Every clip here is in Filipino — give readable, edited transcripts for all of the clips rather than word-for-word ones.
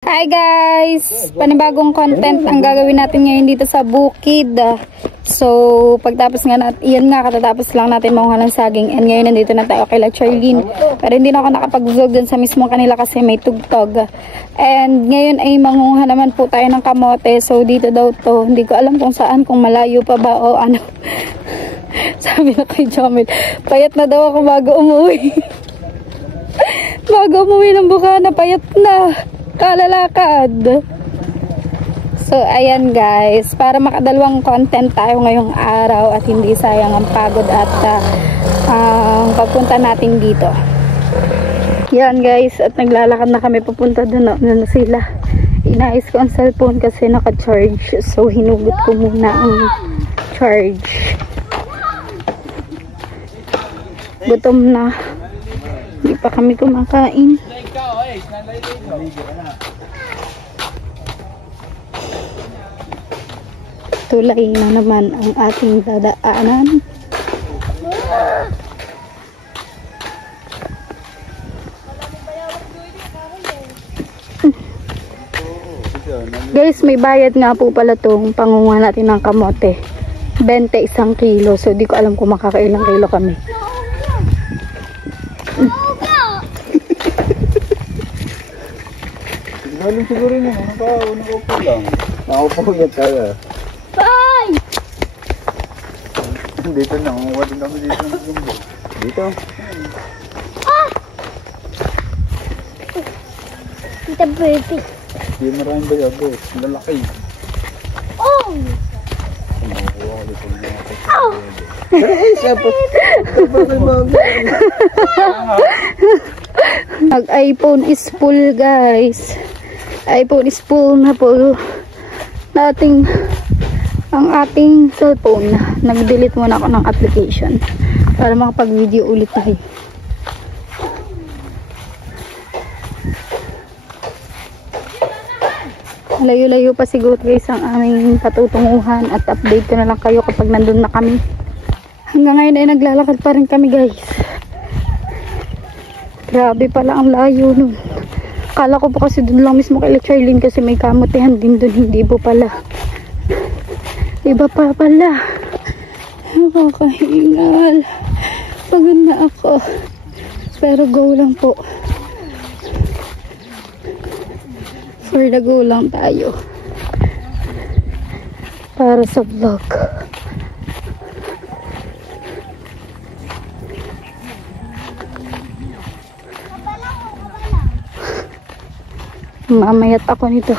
Hi guys! Panibagong content ang gagawin natin ngayon dito sa bukid. So, pagtapos nga natin, yun nga, katatapos lang natin makuha ng saging. And ngayon nandito na tayo kay La Charlene. Pero hindi na ako nakapag-vlog dun sa mismong kanila kasi may tugtog. And ngayon ay manguha naman po tayo ng kamote. So, dito daw to. Hindi ko alam kung saan, kung malayo pa ba o ano. Sabi na kay Jomel, payat na daw ako bago umuwi. Bago umuwi ng Bukana, payat na. Kalalakad. So, ayan guys. Para makadalawang content tayo ngayong araw at hindi sayang ang pagod at pagpunta natin dito. Yan guys. At naglalakad na kami papunta doon. Ano sila. Inayos ko ang cellphone kasi naka-charge. So, hinugot ko muna ang charge. Gutom na. Hindi pa kami kumakain. Tulay na naman ang ating dadaanan. Guys, may bayad nga po pala itong pangunguha natin ng kamote. 21 kilo. So, di ko alam kung makakailang kilo kami. Galing siguro yun. Nakaupo lang. Nakaupo yan tayo. Bye! Dito na. Mamuha din kami dito ng gumbo. Dito. Tita baby. Hindi maraming bayag eh. Lalaki. Oh! Makukuha ko dito ng mga kapatid. Oh! Nag-iPhone is full guys. iPhone is full na po nating ang ating cellphone. Nag-delete muna ako ng application para makapag-video ulit tayo. Layo-layo pa siguro guys ang aming patutunguhan at update ko na lang kayo kapag nandun na kami. Hanggang ngayon ay naglalakad pa rin kami guys. Grabe pala ang layo nun. Akala ko po kasi dun lang mismo kay La Charlene kasi may kamotehan din dun. Hindi po pala. Iba pa pala. Nakakahingal. Pagod na ako. Pero go lang po. For the go lang tayo. Para sa vlog. Mamayat ako nito.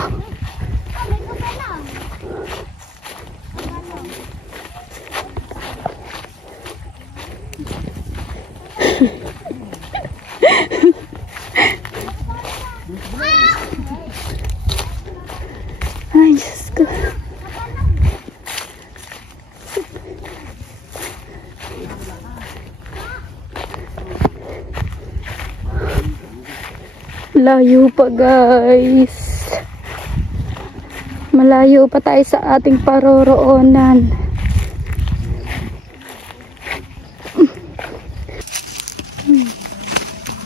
Ay, Diyos ko. Layo pa guys. Malayo pa tayo sa ating paroroonan.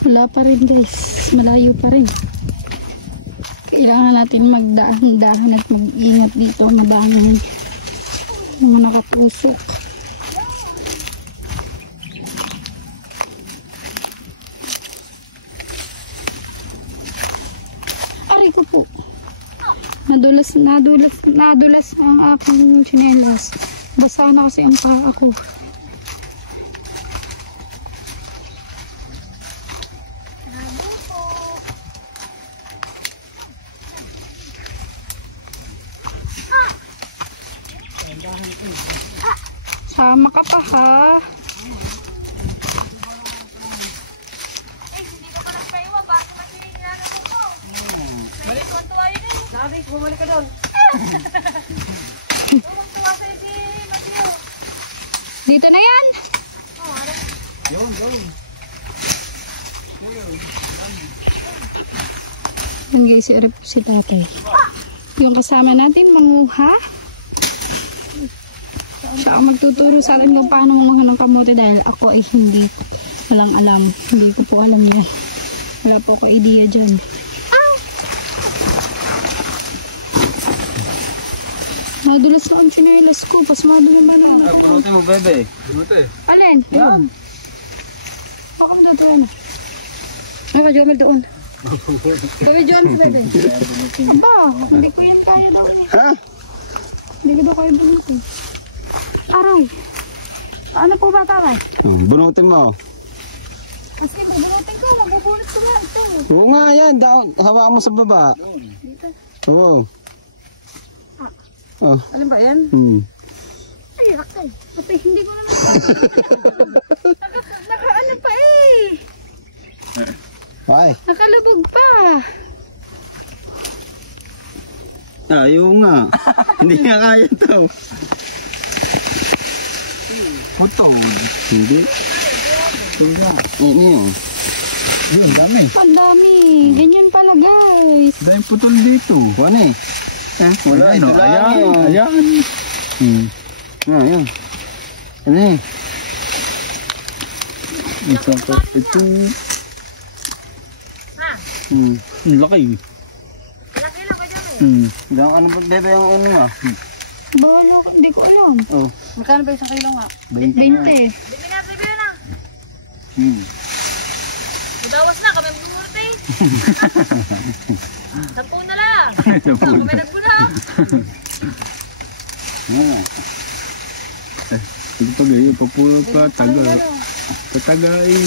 Wala pa rin guys. Malayo pa rin. Kailangan natin magdahan-dahan at mag-ingat dito. Madaming mga nakatusok. Aray ko po. Nadulas ang aking tsinelas. Basa na kasi ang paa ko. Sama ka pa ha. Sabi, bumalik ka doon. Dito na yan. Yan guys, si tatay. Yung kasama natin, manguha. Siya ang magtuturo sa atin kung paano manguha ng kamote dahil ako ay hindi. Walang alam. Hindi ko po alam yan. Wala po ako idea dyan. Madulas na ang sinelas ko. Pasmado naman naman ako. Bunutin mo, bebe. Bunutin. Alin? Yan. Baka mo doon na. Ay, ka Jomel doon. Kami Jomel si bebe. Aba, hindi ko yan kaya daw. Ha? Hindi ko daw kaya bunutin. Aray. Ano po ba tawag? Bunutin mo. Kasi bubunutin ko. Mabubunot ko lang ito. Oo nga yan. Hawa mo sa baba. Dito. Oo. Oh. Alin ba yan? Ay, rakay. Kapay, hindi ko naman. Naka-ano pa eh. Ay. Nakalubog pa. Ayaw nga. Hindi nga kaya ito. Putol. Hindi. Ito nga. Ano yun? Yun, dami. Pandami. Ganyan pala guys. Dahil putol dito. Ano eh? Wala, ito lang. Ayan. Ayan. Ano eh? Isang pa. Ito. Laki. Laki lang ka dyan Diyan ano ba bebe yung ano nga? Bahala ko. Hindi ko alam. Oh. Magkano ba isang kilo nga? 20. Hindi na na. Budawas na, kami magmumurte. 10 na lang. Kami nagbudak. Ito pa ganyan, papulo pa, taga. Tataga eh.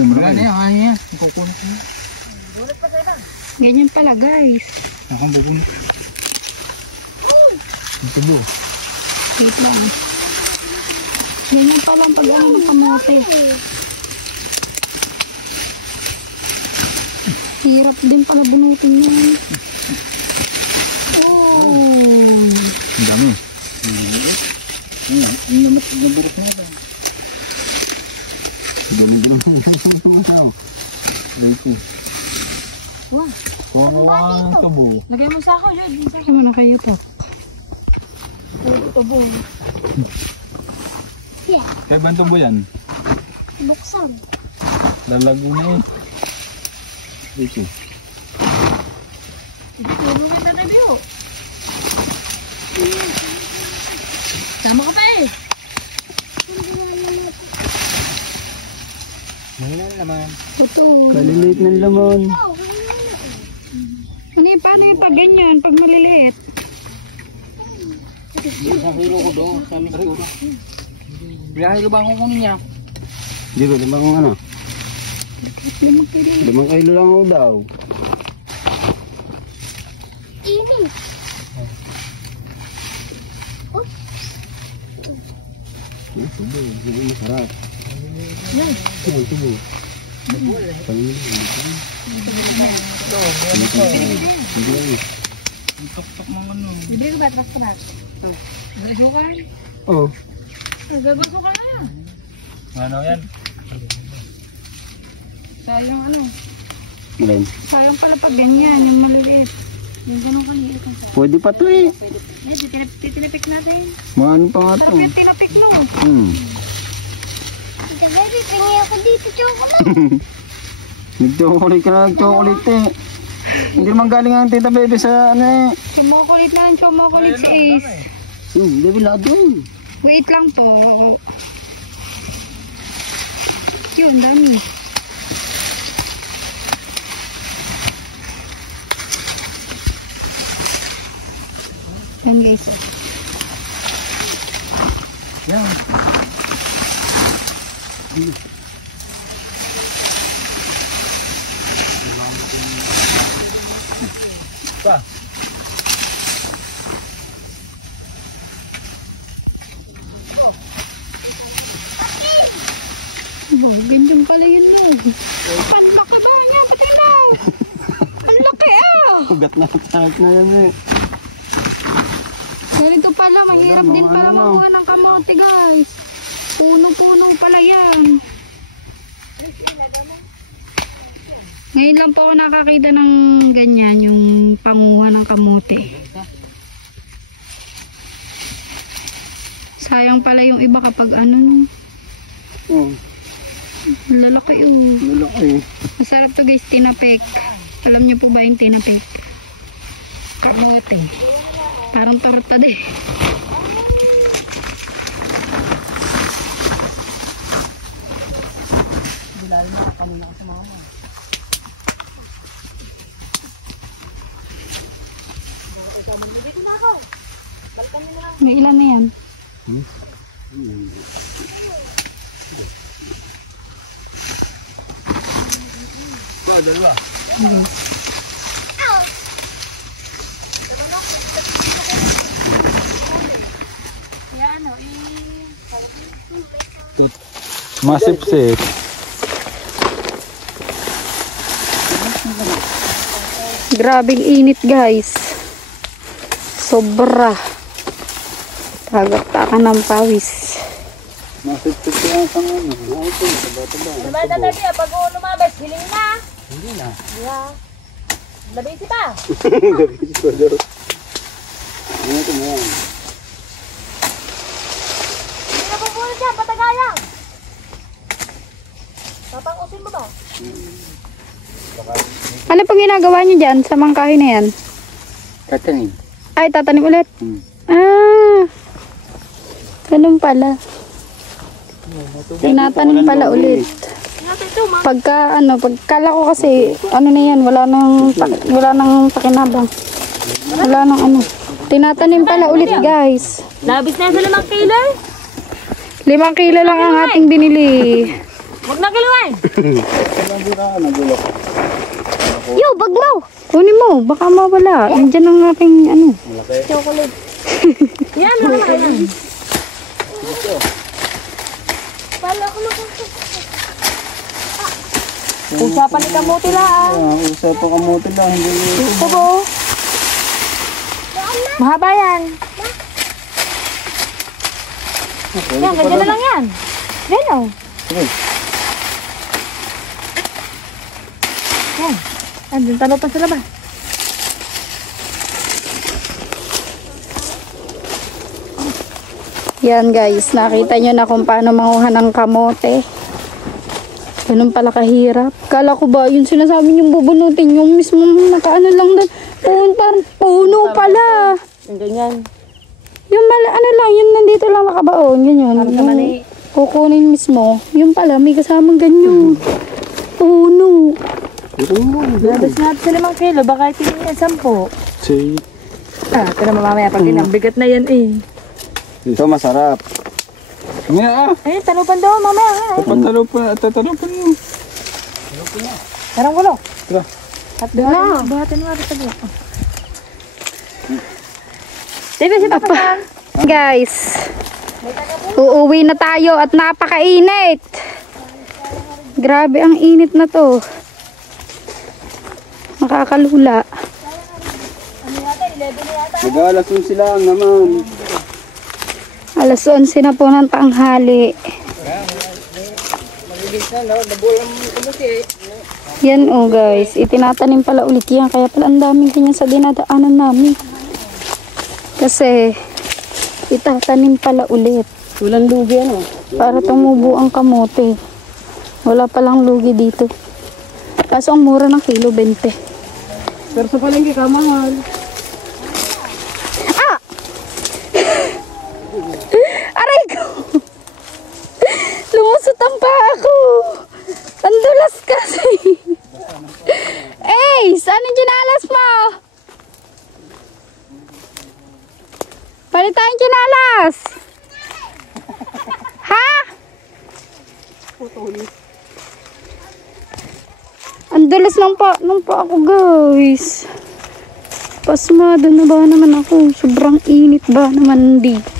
Yung marami. Ano yan? Kukunin ko. Bunot pa sa iba. Ganyan pala guys. Akang bubun. Ito bo. Wait lang. Ganyan pala ang pag-ano ng kamote. Hirap din pala bunutin yan. Oh. Ang dami. Ang lamat ng burot na ito. Dumi-dumi. Wait mo. Wow. Ang tubo. Lagay mo sa ako, Jod. Ano na kayo po? Tubo. Kaya ba ang tubo yan? Buksan. Lalago na eh. Wait mo. Tubo mo na review. Sama ka pa eh. Ito. Kaliliit ng lamon. Ano yung paano yung pag ganyan? Pag maliliit? Hilo ko doon. Sa amin siguro. Hilo ba akong kunin niya? Di ba, limang ano? 5 kilo lang ako daw. Tubo, hindi masarap. Yan, tubo. Tok-tok mga ano. Bibili ko ba? Tapos ka na. Naligo ka lang. Oo. Nagagusto ka na. Ano yan? Sayang ano. Alin? Sayang pala pag ganyan, yung maliliit. Yung ganun kaliit ang sarap. Pwede pa to eh. Titinipik natin. Maano pa nga to. Sarap yung tinapik no. Tita baby, pingi ako dito, chocolate. Nag-chocolate ka na, nag-chocolate eh. Hindi naman galing ang tita baby sa ano eh. Chumokulit na lang, chumokulit si Ace. Baby lahat doon. Wait lang po. Yun, dami. Yan guys. Yan. Pa. Ganyan pala yun no. Ang laki ba niya? Pati na. Ang laki ah. Ugat na tahat na yan eh. Ganito pala, mahirap din pala makuha ng kamote guys. Puno-puno pala yan. Ngayon lang po ako nakakita ng ganyan, yung panguha ng kamote. Sayang pala yung iba kapag ano. Oh, Lalaki oh. lalaki. Masarap to guys, tinapik. Alam niyo po ba yung tinapik? Kamote. Parang torta din. Bilal na kami na kasi mama. May ilan na yan? Dalawa. Masipsip. Grabing init guys. Sobra. Tagak-takan ng pawis. Masipsip yan sa ano. Ito, taba-taba. Naman tatabi, pag lumabas, hiling na. Hindi na. Yeah. Labisi pa. Gabis ko daw. Ano ito mo yan? Hindi na pupunod dyan, patagayang. Papangusin mo ba? Ano pang ginagawa niyo dyan sa mangkahoy na yan? Katanin. Ay, tatanim ulit. Hmm. Ah. Ganun pala. Tinatanim pala ulit. Pagka pagkala ko kasi ano na yan, wala nang pakinabang. Wala nang ano. Tinatanim pala ulit guys. Labis na yan sa 5 kilo. 5 kilo lang ang ating binili. Huwag na kiluin. Yo, bag mo! Kunin mo, baka mawala. Nandiyan ang aking ano. Chocolate. Yan, mga yan. Pala ko na kung usapan ni kamote lang. Usap po kamote lang. Hindi Ito po. Mahaba yan. Yan, ganyan na lang yan. Yan o. Yan. Andun, talo pa sa labas. Yan guys, nakita nyo na kung paano manguha ng kamote. Ganun pala kahirap. Kala ko ba yun sinasabi nyo bubunutin yung mismo nakaano lang doon. Puno pala. Yung ganyan. Yung ano lang, yun nandito lang nakabaon. Ganyan. Yung kukunin mismo. Yun pala, may kasamang ganyan. Puno. Labas na sa 5 kilo, baka itingin yan 10. Say. Ito na mamamaya pag bigat na yan eh. Ito masarap. Mamaya Ayun, talupan daw mamaya. Tatalupan mo. Parang gulo. Tira. At buhatin mo rin sa buha. Diba si Papa? Guys, uuwi na tayo at napakainit. Grabe ang init na to. Nakakalula. Nag-aalasun sila naman. Alas 11 na po ng tanghali. Yan guys, itinatanim pala ulit yan. Kaya pala ang daming ganyan sa dinadaanan namin. Kasi itatanim pala ulit. Walang lugi ano? Para tumubo ang kamote. Wala palang lugi dito. Kaso ang mura ng kilo 20. Pero sa palengke ka mahal. Aray ko! Lumusot ang paa ko! Ang dulas kasi! Eh! Saan yung ginalas mo? Palit tayong ginalas! Ha? Ang dulas ng paa ko guys. Pasmado na ba naman ako? Sobrang init ba naman dito?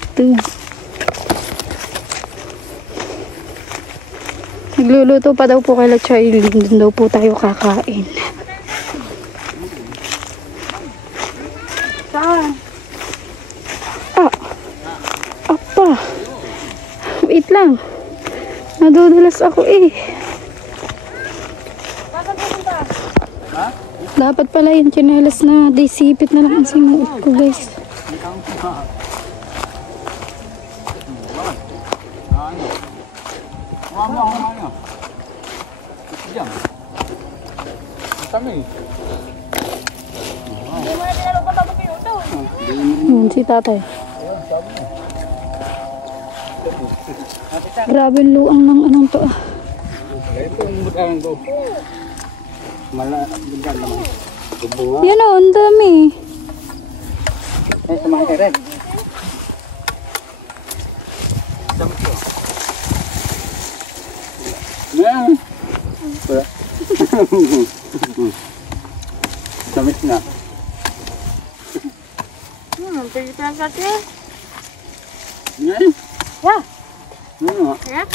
Nagluluto pa daw po kay Charlie. Doon daw po tayo kakain. Saan? Apa. Wait lang. Nadudulas ako eh. Dapat pala yung tsinelas na disipit na lang ang sinuot ko guys. Si tatay. Grabe yung luang ng anong to. Ito yung butang ko. Bigyan naman. Bunga. Yan o, ang dami. Samahan ka rin. Yan. Damit na. Pwede lang sa atin. Yan. Yeah. Ano? Yeah.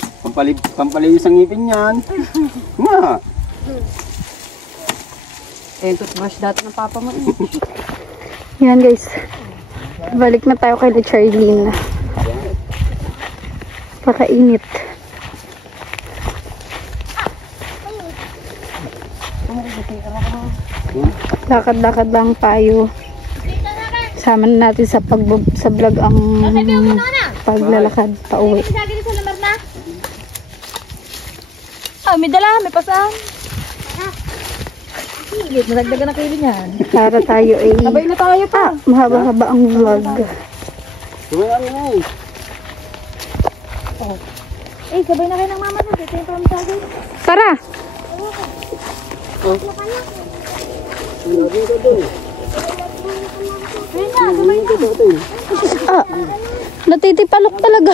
Pampalinis ang ngipin yan. Nga. Toothbrush dati ng papa mo. Yan guys. Balik na tayo kay Charlene. Pakainit. Lakad-lakad lang tayo. Sama na natin sa sa vlog ang paglalakad pa uwi. May dala, may pasang. Higit, nadagdagan na kayo niyan. Para tayo ay Sabay na tayo pa. mahaba-haba ang vlog. Tumayan na eh. Sabay na kayo ng mama mo. Dito yung pamsagay. Tara! Natitipalok talaga.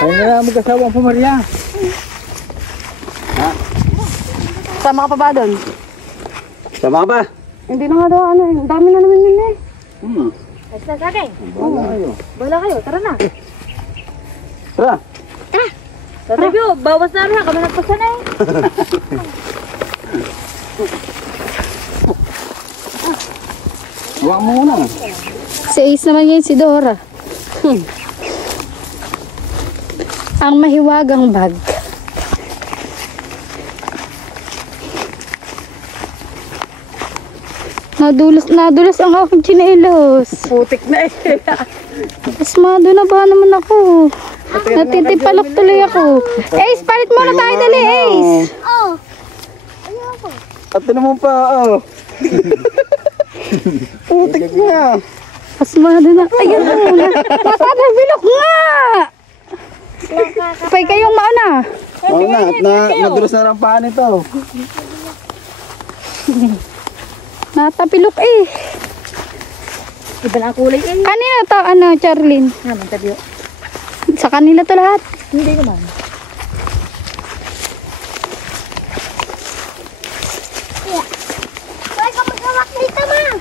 Kaya na mag-asawang pumarya. Sama ka pa ba doon? Sama ka ba? Hindi na nga daw, ang dami na naman yun eh. Ayos na sa akin. Bala kayo, tara na. Tara. Sa review, bawas na rin, kami nagpasa na eh. Huwag mo muna. Si Ace naman yun, si Dora. Ang mahiwagang bag. Nadulas ang aking tsinelos. Putik na eh. Asmado na ba naman ako? Natitipalok tuloy ako. Ace, palit muna tayo dali, Ace. At mo pa, oh. Putik nga. Asmado na. Ayun na muna. Matatabilok nga. Pay kayong mauna. Oo na, nadulas na lang paan ito. Natapilok eh. Iba na ang kulay eh. Kanina to, Charlene? Naman tabi. Sa kanila to lahat. Hindi naman. Huwag ka magawak dito, ma!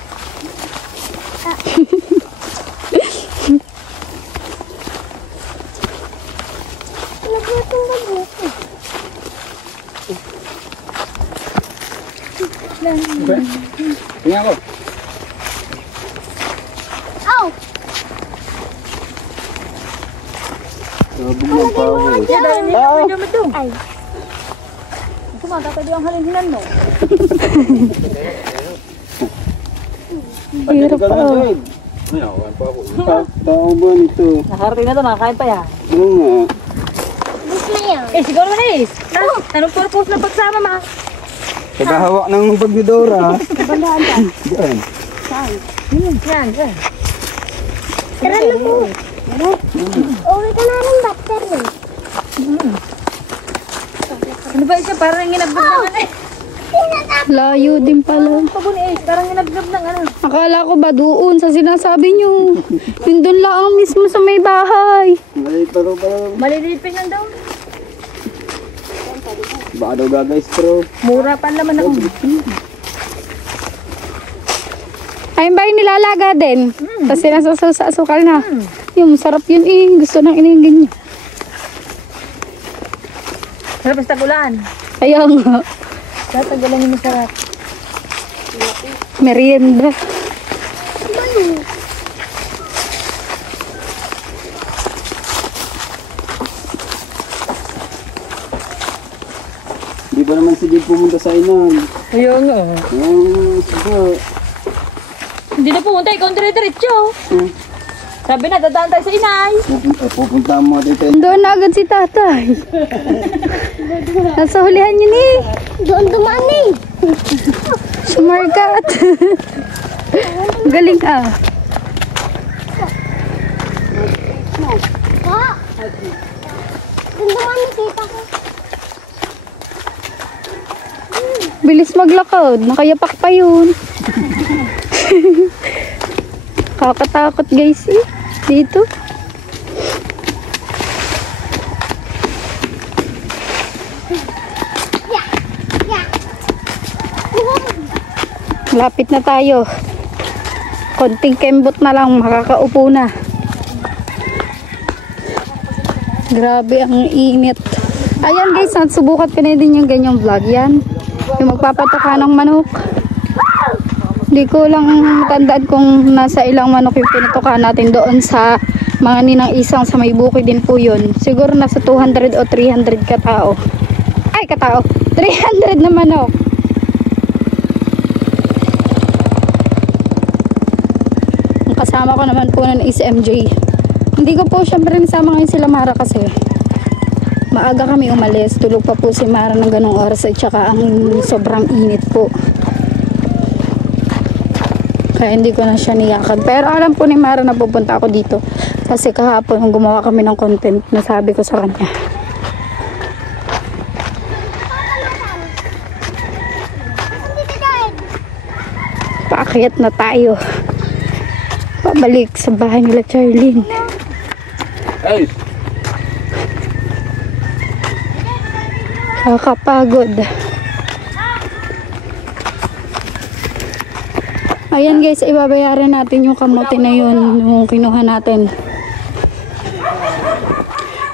Tingnan ko. Oh! Sabog ng pawis. Dahil hindi na pwede mo ito. Ay! Kumanta tayo ang halinhinan mo. Hirap pa. Taong ba nito? Nakarating na ito, nakakain pa yan. Oo nga. Gusto na yan! Siguro naman eh. Anong purpose ng pagsama ma? Pagkahawak ng bag ni Dora. Bandaan ka. Diyan. Yan, yan. Tara na po! Uwi ka na ng butter eh! Ano ba siya? Parang ginabgab ng ano eh. Layo din pala. Pabo ni Ace, parang ginabgab ng ano. Akala ko ba doon sa sinasabi nyo? Yun doon lang mismo sa may bahay. Maliit pa rin pa rin. Malilipin lang daw. Baka daw gagay-straw. Mura pa naman ako. Ayun ba yung nilalaga din? Tapos sinasasaw sa asukal na. Yung masarap yun eh. Gusto nang iningin niya. Sarap sa tagulan. Kaya nga. Tatagalan yung masarap. Merienda. Di ba naman si Jade pumunta sa inan? Ayun nga. Sige. Hindi na pumunta, ikaw ang dire-diretso. Sabi na, dadaan tayo sa inay. Pupunta mo dito. Doon na agad si tatay. Nasa hulihan yun eh. Doon dumaan eh! Sumarkat. Galing ah. Pa! Ganda nga nakita ko. Bilis maglakad. Nakayapak pa yun. Kakatakot guys eh. Dito. Lapit na tayo. Konting kembot na lang, makakaupo na. Grabe ang init. Ayan guys, subukan ko na din yung ganyang vlog yan. Yung magpapatuka ng manok. Hindi ko lang tandaan kung nasa ilang manok yung pinatuka natin doon sa mga ninang isang sa may bukid din po yun. Siguro nasa 200 o 300 katao. Ay, katao. 300 na manok. Kasama ko naman po nun is MJ. Hindi ko po syempre nasama ngayon sila Mara kasi maaga kami umalis. Tulog pa po si Mara ng ganong oras at saka ang sobrang init po. Kaya hindi ko na siya niyakan. Pero alam po ni Mara na pupunta ako dito. Kasi kahapon gumawa kami ng content na sabi ko sa kanya. Paakyat na tayo. Pabalik sa bahay nila Charlene. Ay! Kakapagod. Ayan guys, ibabayaran natin yung kamote na yun, yung kinuha natin.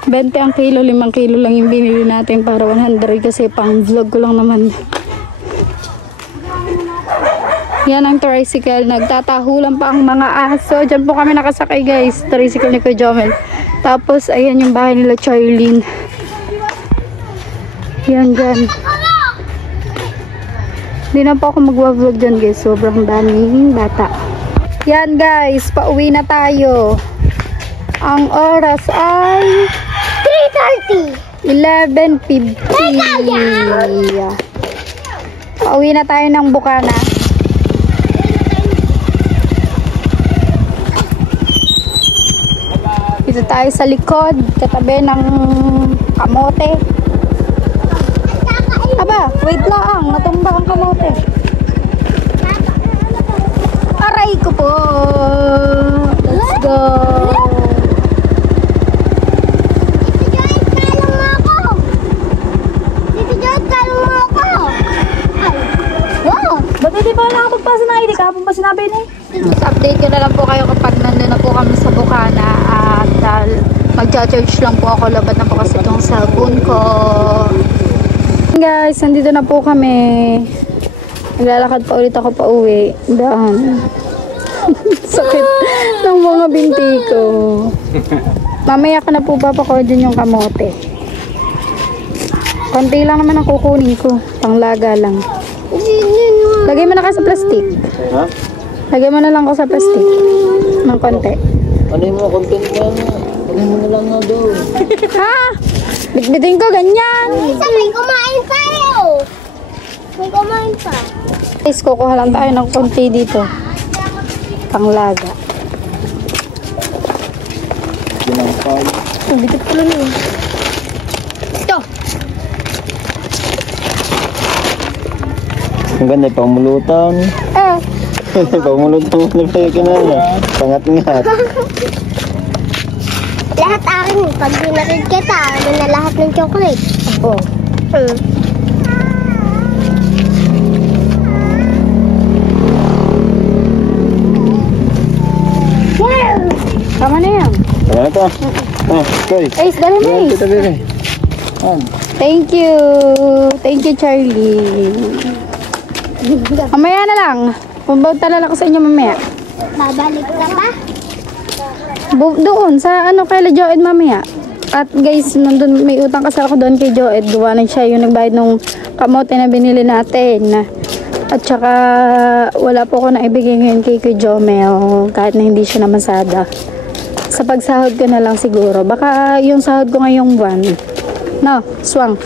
20 ang kilo, 5 kilo lang yung binili natin para 100 kasi pang vlog ko lang naman. Yan ang tricycle. Nagtatahulan pa ang mga aso. Diyan po kami nakasakay guys. Tricycle ni Kuya Jomel. Tapos ayan yung bahay nila Charlene. Yan dyan. Hindi na po ako mag-vlog dyan guys. Sobrang daming bata. Yan guys. Pauwi na tayo. Ang oras ay 3:30. 11:50. Pauwi na tayo ng Bukana. Dito tayo sa likod, katabi ng kamote. Aba, wait lang, natumba ang kamote. Aray ko po. Let's go. Ba't hindi pa nakapagpasa na ID? Kahapon pa sinabi na eh. Update ko na lang po kayo kapag nandun na po kami sa Bukana at magcha-charge lang po ako. Labat na po kasi itong cellphone ko. Guys, nandito na po kami. Naglalakad pa ulit ako pa uwi. Dahan. Sakit ng mga binti ko. Mamaya ka na po papakodin yung kamote. Konti lang naman ang kukunin ko. Panglaga lang. Lagay mo na ka sa plastic. Ha? Lagay mo na lang ko sa plastic. Ng konti. Ano yung mga content ka na? Ano mo na lang na doon? Ha? Bitbitin ko ganyan. Isa may kumain tayo. May kumain pa. Guys, kukuha lang tayo ng konti dito. Panglaga. Ginampay. Ang bigat pala nun. Ito. Ang ganda, pamulutan. Pamulutan na tayo kinala. Pangat-ngat. Lahat akin. Pag dinatid kita, ano na lahat ng chocolate. Oh. Tama na yan. Tama na to. Koy. Ace, dali mo Yan, Ace. kita bebe. Thank you. Thank you, Charlie. Mamaya na lang. Pumunta lang ako sa inyo mamaya. Babalik ka ba? Doon, sa ano kay Joed mamaya. At guys, nandun, may utang kasi ako doon kay Joed. Gawa na siya yung nagbayad ng kamote na binili natin. At saka, wala po ko na ibigay ngayon kay Jomel. Kahit na hindi siya namasada. Sa pagsahod ko na lang siguro. Baka yung sahod ko ngayong buwan. No, swang.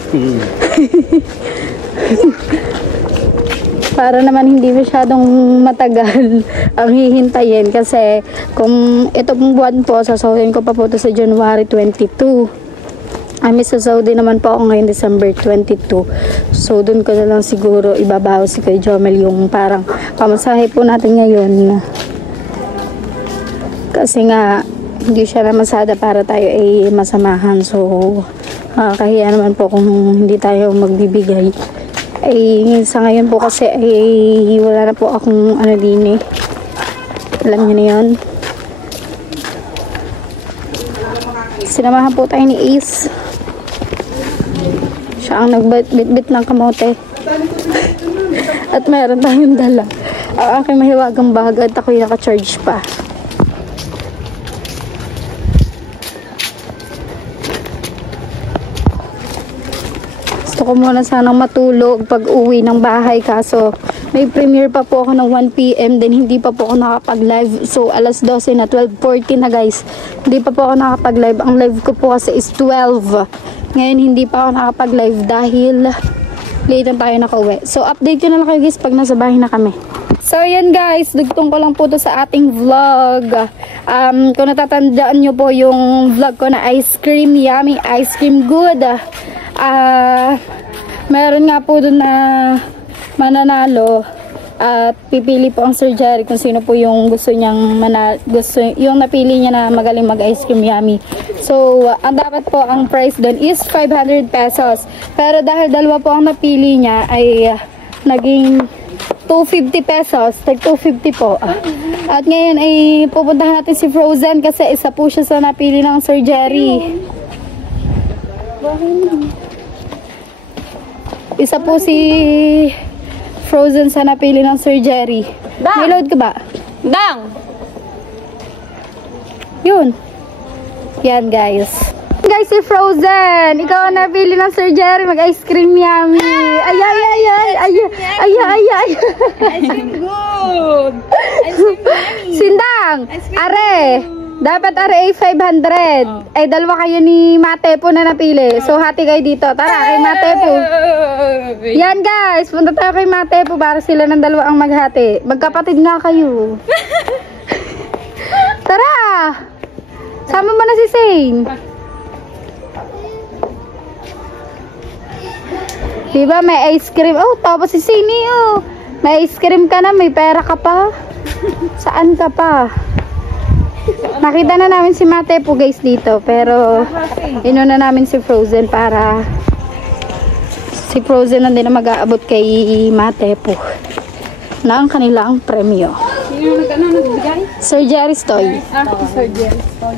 Para naman hindi masyadong matagal ang hihintayin kasi kung ito pong buwan po, sasahurin ko pa po ito sa January 22. May sasahurin naman po ako ngayon December 22. So dun ko na lang siguro ibabaw si Kuya Jomel yung parang pamasahe po natin ngayon. Kasi nga hindi siya namasada para tayo ay masamahan. So kahiya naman po kung hindi tayo magbibigay. Ay sa ngayon po kasi ay wala na po akong ano din eh. Alam niyo na yun. Sinamahan po tayo ni Ace. Siya ang nagbitbit ng kamote. At meron tayong dala. Ang aking mahiwagang bag at ako'y naka-charge pa. Gusto ko muna sanang matulog pag uwi ng bahay kaso may premiere pa po ako ng 1 PM then hindi pa po ako nakapag-live. So alas 12 na, 12:40 na guys. Hindi pa po ako nakapag-live. Ang live ko po kasi is 12. Ngayon hindi pa ako nakapag-live dahil late na tayo nakauwi. So update ko na lang kayo guys pag nasa bahay na kami. So yun guys, dugtong ko lang po to sa ating vlog. Kung natatandaan nyo po yung vlog ko na ice cream, yummy, ice cream good. Meron nga po dun na mananalo at pipili po ang Sir Jerry kung sino po yung gusto niyang yung napili niya na magaling mag ice cream yummy. So ang dapat po ang price dun is 500 pesos. Pero dahil dalawa po ang napili niya ay naging 250 pesos, tag 250 po. At ngayon ay pupuntahan natin si Frozen kasi isa po siya sa napili ng Sir Jerry. Isa po si Frozen sa napili ng Sir Jerry. May load ka ba? Dang! Yun. Yan guys. Guys, si Frozen. Ikaw ang napili ng Sir Jerry. Mag-ice cream yummy. Ay, ay, ay, ay, ay, ay, ay, ay. Ice cream good! Ice cream yummy! Sindang! Are! Dapat are ay 500. Ay, dalawa kayo ni Matepo na napili. So, hati kayo dito. Tara, kay Matepo. Yan guys, punta tayo kay Matepo para sila ng dalawa ang maghati. Magkapatid nga kayo. Tara! Sama mo na si Zane. Diba may ice cream? Oh, tapos si Zane oh. May ice cream ka na, may pera ka pa. Saan ka pa? Nakita na namin si Matepo guys dito, pero inuna namin si Frozen para si Frozen na din na mag-aabot kay Matepo na ang kanilang premyo. Sino nagbigay? Sir Jerry's Toy. Sir Jerry's Toy.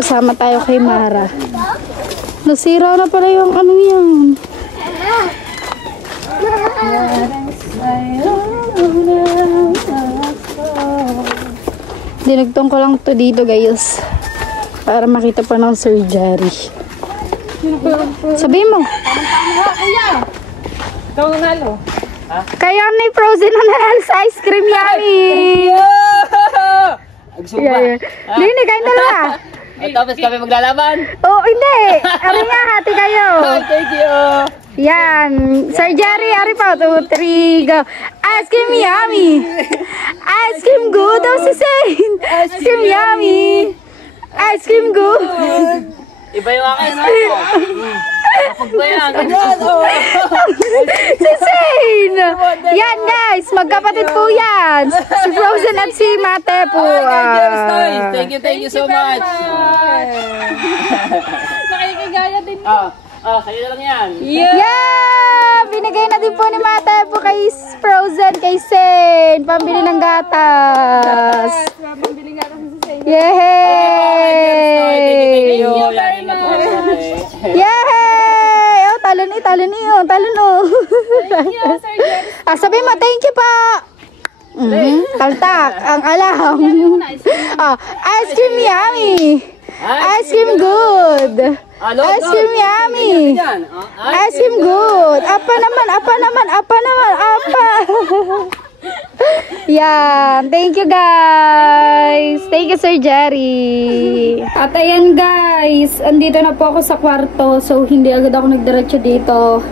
Kasama tayo kay Mara. Nasira na pala yung ano yan. Dinagtong ko lang to dito guys para makita pa ng Sir Jerry. Sabihin mo. Ikaw nanalo. Kaya ni Frozen na nanalo sa ice cream yummy. Yeah. Lini, kayo dalawa. Tapos kami maglalaban. Oh, hindi. Ari nga, hati kayo. Thank you. Yan. Sir Jerry, ari pa. 2, 3, go. Ice cream yummy. Ice cream good. Oh, si Zane. Ice cream yummy. Ice cream good. Iba yung akin. Kapag ba yan? Si Zane. Yan guys, magkapatid po yan. Si Frozen at si Matepo. Thank you so much. Nakikigaya din. Sa'yo na lang yan. Yeah! Binigay na din po ni Matepo kay Frozen, kay Zane. Pambili ng gatas. Pambili nga kasi si Zane. Yay! Yay! Oh, talon eh. Talon oh. Sabi mo, thank you po. Kaltak, ang alam. Ice cream yummy. Ice cream good. Ice cream yummy. Ice cream good. Apa naman. Yan. Thank you, guys. Thank you, Sir Jerry. At ayan, guys. Andito na po ako sa kwarto. So, hindi agad ako nagdiretso dito.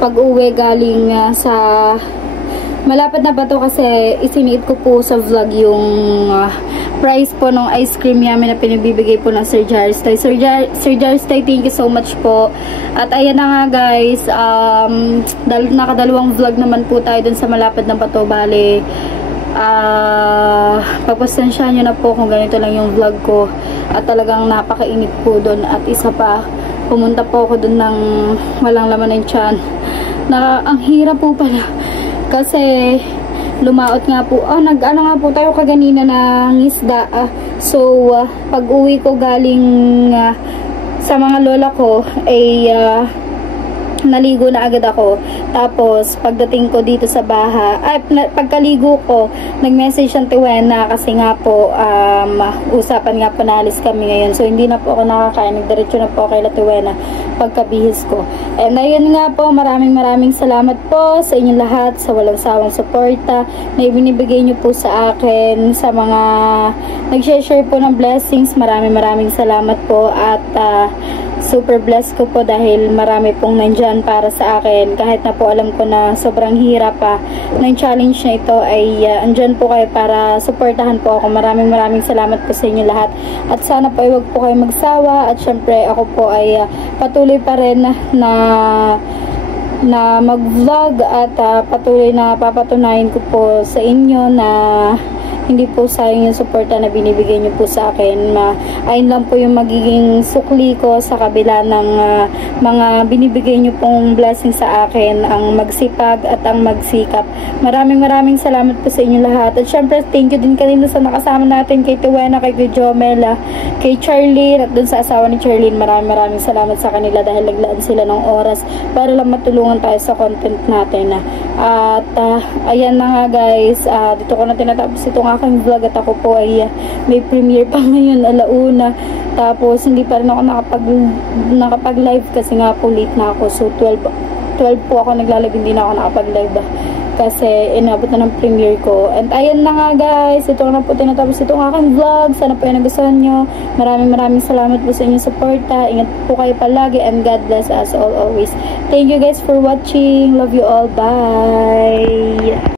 Pag-uwi galing sa... Malapit na ba to kasi isiniit ko po sa vlog yung price po ng ice cream yummy na pinibibigay po ng Sir Jarstay. Sir Jarstay, thank you so much po. At ayan na nga, guys. Nakadalawang vlog naman po tayo dun sa malapit na bato. Bale, pagpasensyahan nyo na po kung ganito lang yung vlog ko. At talagang napakainit po dun. At isa pa, pumunta po ako dun ng walang laman ng tiyan. Ang hirap po pala. Kasi lumaot nga po. Nag-ano nga po tayo kaganina ng isda. So, pag uwi ko galing sa mga lola ko, ay naligo na agad ako. Tapos, pagdating ko dito sa bahay, pagkaligo ko, nag-message ang Tiwena kasi nga po, usapan nga po na alis kami ngayon. So, hindi na po ako nakakain. Nagdiretso na po kay La Tiwena pagkabihis ko. And ayun nga po, maraming salamat po sa inyong lahat, sa walang sawang suporta na ibinibigay nyo po sa akin, sa mga nag-share po ng blessings. Maraming salamat po at super blessed ko po dahil marami pong nandyan para sa akin. Kahit na po alam ko na sobrang hirap ng challenge na ito, ay andyan po kayo para suportahan po ako. Maraming salamat po sa inyo lahat. At sana po ay huwag po kayo magsawa. At syempre ako po ay patuloy pa rin na mag-vlog at patuloy na papatunayan ko po sa inyo na hindi po sayang yung suporta na binibigay nyo po sa akin. Ayun lang po yung magiging sukli ko sa kabila ng mga binibigay nyo pong blessing sa akin, ang magsipag at ang magsikap. Maraming salamat po sa inyo lahat. At syempre, thank you din kanina sa nakasama natin, kay Tiwena, kay Jomel, kay Charlene, at dun sa asawa ni Charlene. Maraming salamat sa kanila dahil naglaan sila ng oras para lang matulungan tayo sa content natin. At ayan na nga, guys. Dito ko na tinatapos itong aking vlog at ako po ay may premiere pa ngayon, 1:00. Tapos hindi pa rin ako nakapag-live kasi nga po late na ako. So 12 po ako nagla-live, hindi na ako nakapag-live kasi inabot na ng premiere ko. And ayan na nga, guys, ito na po tinatapos itong aking vlog. Sana po yung nagustuhan nyo. Maraming salamat po sa inyong suporta. Ingat po kayo palagi and God bless us all always. Thank you, guys, for watching. Love you all. Bye.